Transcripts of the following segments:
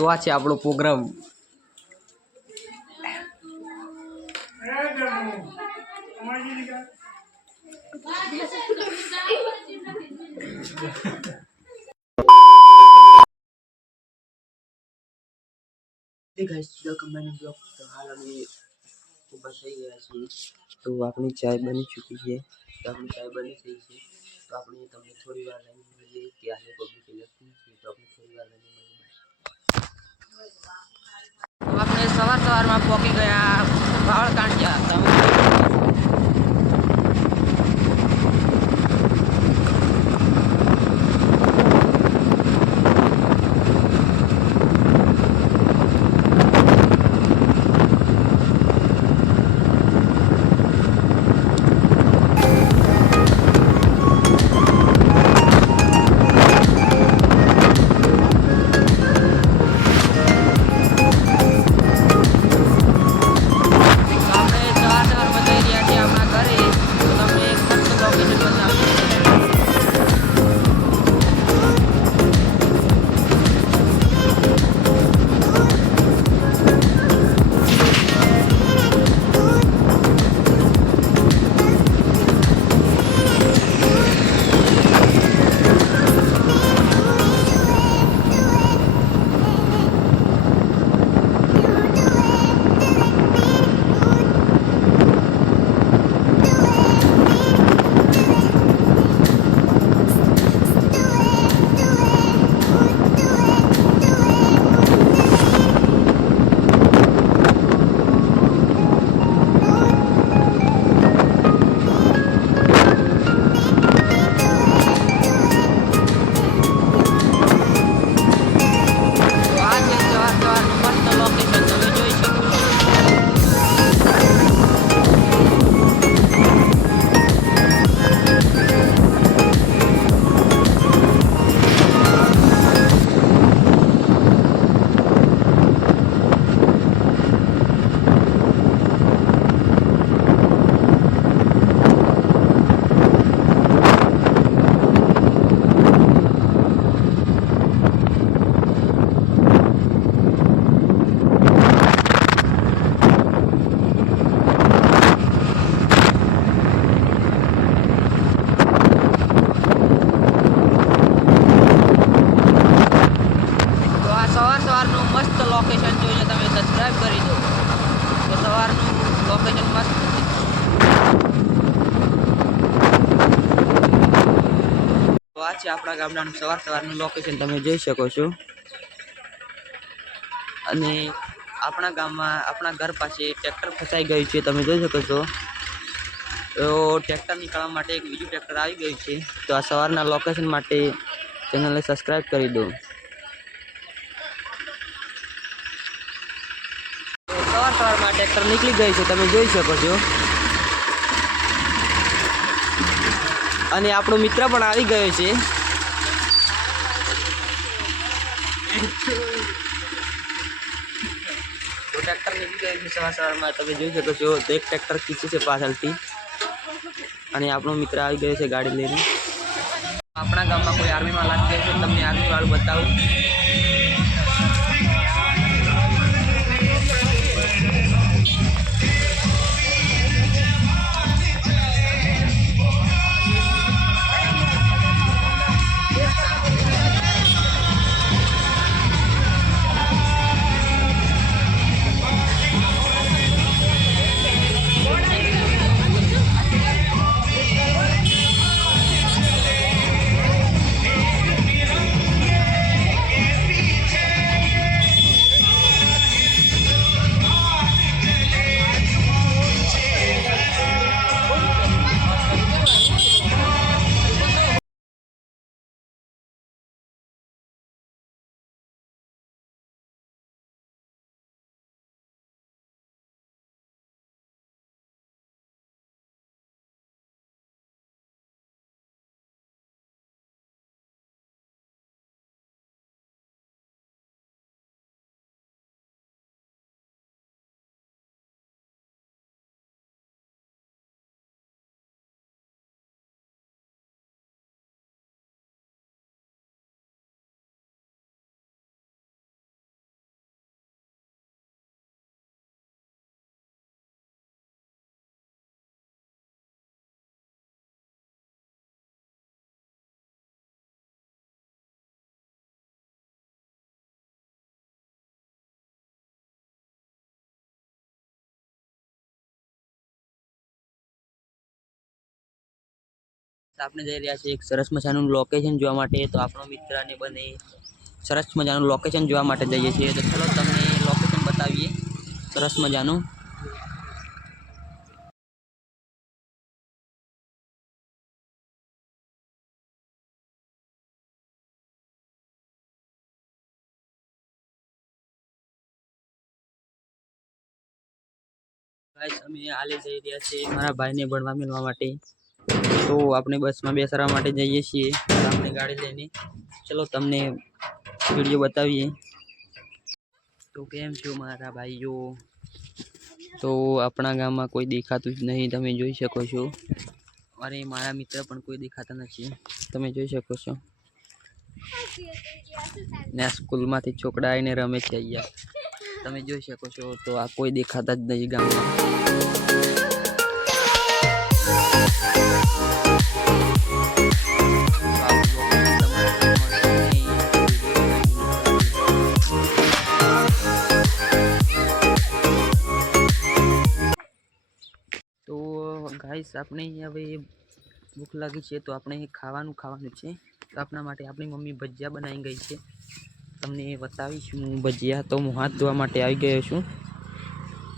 તો આ છે આપણો પ્રોગ્રામ. તો આપણી ચાય બની ચૂકી છે. તો આપણી ચાય બની થઈ છે. તો આપણે તમને થોડી વાર લઈને મળીએ કે આને પબ્લિક લખતું છે. તો આપણે થોડી વાર લઈને મળીએ. આપણે સવારમાં પહોંચી ગયા ભાવળ કાંઠિયા. લોકેશન જોઈને તમે સબસ્ક્રાઇબ કરી દો. તો સવારનું લોકેશન મસ્ત છે. તો આ છે આપણા ગામડાનું સવારનું લોકેશન તમે જોઈ શકો છો. અને આપણા ગામમાં આપણા ઘર પાસે ટ્રેક્ટર ફસાઈ ગયું છે, તમે જોઈ શકો છો. તો ટ્રેક્ટર નીકળવા માટે એક બીજું ટ્રેક્ટર આવી ગયું છે. તો આ સવારના લોકેશન માટે ચેનલને સબસ્ક્રાઇબ કરી દો. સવારમાં ટ્રેક્ટર નીકળી ગઈ છે, તમે જોઈ શકો છો. અને આપણો મિત્ર પણ આવી ગયો છે. તો ટ્રેક્ટર નીકળી ગયું છે સવારમાં, તમે જોઈ શકો છો. તો એક ટ્રેક્ટર ખીચે છે પાછળથી. અને આપણો મિત્ર આવી ગયો છે ગાડી લઈને. આપણા ગામમાં કોઈ આર્મીમાં લાગી ગયો છે, તમને આર્મી વાળું બતાવું. આપણે જઈ રહ્યા છીએ એક સરસ મજાનું લોકેશન જોવા માટે. તો આપણો મિત્ર અને બને સરસ મજાનું લોકેશન જોવા માટે જઈએ છીએ. તો ચલો તમને લોકેશન બતાવીએ સરસ મજાનું. ગાઈસ અમે આલે જઈ રહ્યા છીએ મારા ભાઈને ભણવા મેળવા માટે. તો આપણે બસમાં બેસાડવા માટે જઈએ છીએ આપણે ગાડી લઈને. ચલો તમને વિડીયો બતાવીએ. તો કેમ છો મારા ભાઈઓ? તો આપણા ગામમાં કોઈ દેખાતું જ નહીં, તમે જોઈ શકો છો. અરે મારા મિત્ર પણ કોઈ દેખાતા નથી, તમે જોઈ શકો છો. ને આ સ્કૂલમાંથી છોકરા આવીને રમે છે અહીંયા, તમે જોઈ શકો છો. તો આ કોઈ દેખાતા જ નહીં ગામમાં. તો ગાઈસ આપણે હવે ભૂખ લાગી છે, તો આપણે ખાવાનું છે. તો આપણા માટે આપણી મમ્મી ભજીયા બનાવી ગઈ છે, તમને બતાવીશું ભજીયા. તો હું હાથ ધોવા માટે આવી ગયો છું.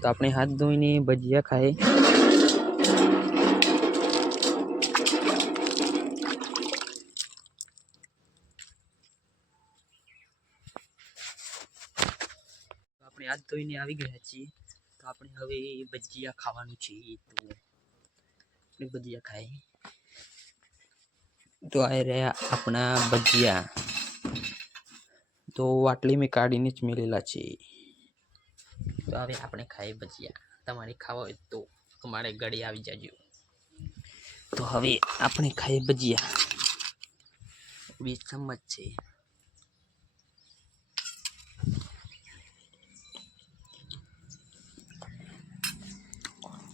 તો આપણે હાથ ધોઈને ભજીયા ખાઈએ. આપણે હાથ ધોઈને આવી ગયા છીએ. તો આપણે હવે ભજીયા ખાવાનું છે. તો આપણે ભજીયા ખાઈએ. તો આ રહ્યા આપણા ભજીયા. તો વાટલી મેં કાઢીને જ મેલેલા છે. તો હવે આપણે ખાઈએ ભજીયા. તમારે ખાવા હોય તો અમારે ગળે આવી જાજો. તો હવે આપણે ખાઈએ ભજીયા. 20 ચમચ છે.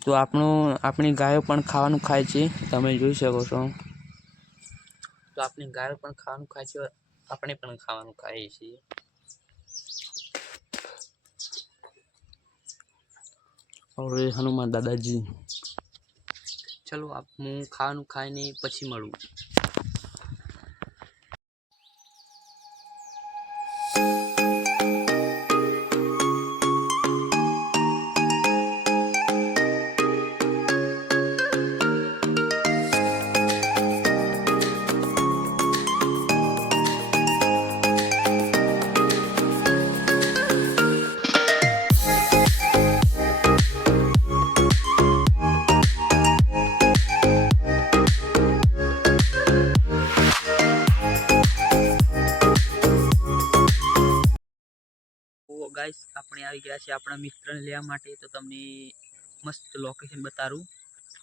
તો આપણી ગાયો પણ ખાવાનું ખાય છે, તમે જોઈ શકો છો. તો આપણી ગાયો પણ ખાવાનું ખાય છે, આપણે પણ ખાવાનું ખાઈએ છીએ. અરે હનુમાન દાદાજી, ચલો હું ખાવાનું ખાઈને પછી મળું. ગાઈસ આપણે આવી ગયા છે આપણા મિત્રને લેવા માટે. તો તમને મસ્ત લોકેશન બતાવું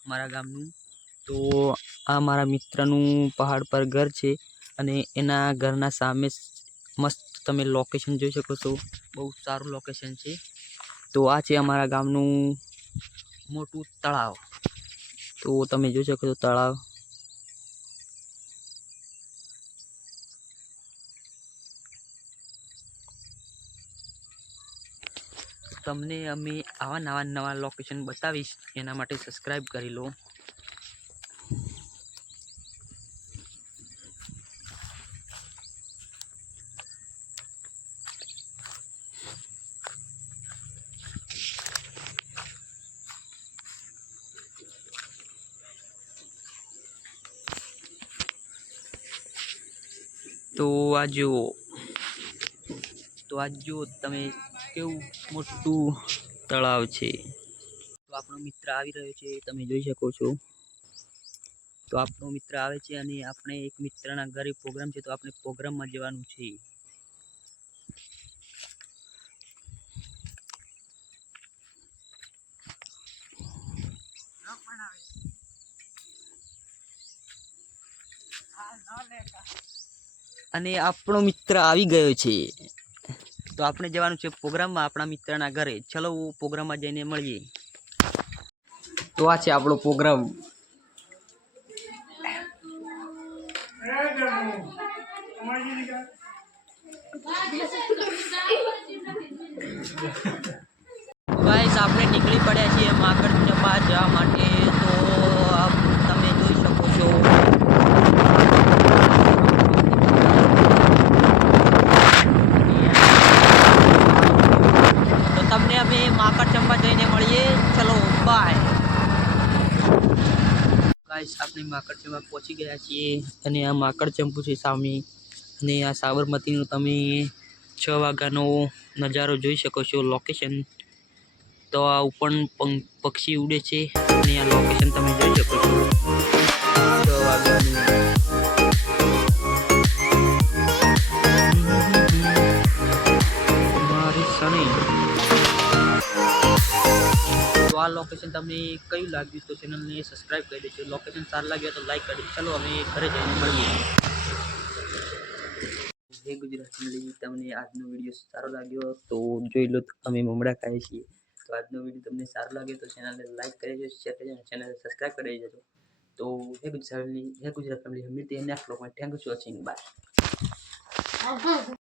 મારા ગામનું. તો આ મારા મિત્રનું પહાડ પર ઘર છે, અને એના ઘરના સામે મસ્ત તમે લોકેશન જોઈ શકો છો. બહુ સારું લોકેશન છે. તો આ છે અમારા ગામનું મોટું તળાવ. તો તમે જોઈ શકો છો તળાવ. તમને અમે આવા નવા લોકેશન બતાવીશ, એના માટે સબસ્ક્રાઇબ કરી લો. તો આ જો તમે કેવું મોટું તળાવ છે. તો આપણો મિત્ર આવી રહ્યો છે, તમે જોઈ શકો છો. તો આપણો મિત્ર આવે છે, અને આપણે એક મિત્રના ઘરે પ્રોગ્રામ છે, તો આપણે પ્રોગ્રામમાં જવાનું છે. અને આપણો મિત્ર આવી ગયો છે. તો આપણે જવાનું છે પ્રોગ્રામમાં આપણા મિત્રના ઘરે. ચલો પ્રોગ્રામમાં જઈને મળીએ. તો આ છે આપણો પ્રોગ્રામ. ગાઈસ આપણે નીકળી પડ્યા છીએ માકડ ચપા જવા માટે. તો તમે જોઈ શકો છો ગાઈસ આપણે માકડચંપા પહોંચી ગયા છીએ અને આ માકડચંપુ છે સામે અને આ સાબરમતીનો તમે 6 વાગ્યાનો નજારો જોઈ શકો છો લોકેશન તો આ ઉપર પક્ષી ઉડે છે અને આ લોકેશન તમે જોઈ શકો છો 6 વાગ્યાનું મારી સની તો આ લોકેશન તમને કયું લાગ્યું તો ચેનલને સબસ્ક્રાઇબ કરી દેજો લોકેશન સારું લાગ્યું તો લાઈક કરી દેજો ચલો અમે ઘરે જઈને મળીએ જય ગુજરાત ફેમિલી તમને આજનો વિડીયો સારો લાગ્યો તો જોઈ લો અમે મમરા ખાઈએ છીએ તો આજનો વિડીયો તમને સારો લાગે તો ચેનલને લાઈક કરી દેજો શેર કરી દેજો ચેનલને સબસ્ક્રાઇબ કરી દેજો તો હે ગુજરાત ફેમિલી હમ મિલते हैं नेक्स्ट व्लॉग में thank you for watching bye